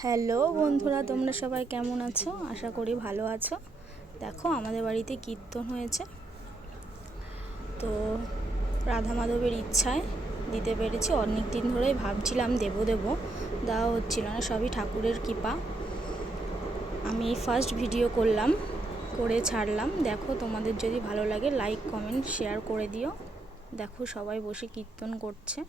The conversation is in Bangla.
হ্যালো বন্ধুরা, তোমরা সবাই কেমন আছো? আশা করি ভালো আছো। দেখো, আমাদের বাড়িতে কীর্তন হয়েছে, তো রাধা মাধবের ইচ্ছায় দিতে পেরেছি। অনেক দিন ধরেই ভাবছিলাম দেবো দেওয়া হচ্ছিল না, সবই ঠাকুরের কৃপা। আমি ফার্স্ট ভিডিও করলাম, করে ছাড়লাম। দেখো, তোমাদের যদি ভালো লাগে লাইক কমেন্ট শেয়ার করে দিও। দেখো, সবাই বসে কীর্তন করছে।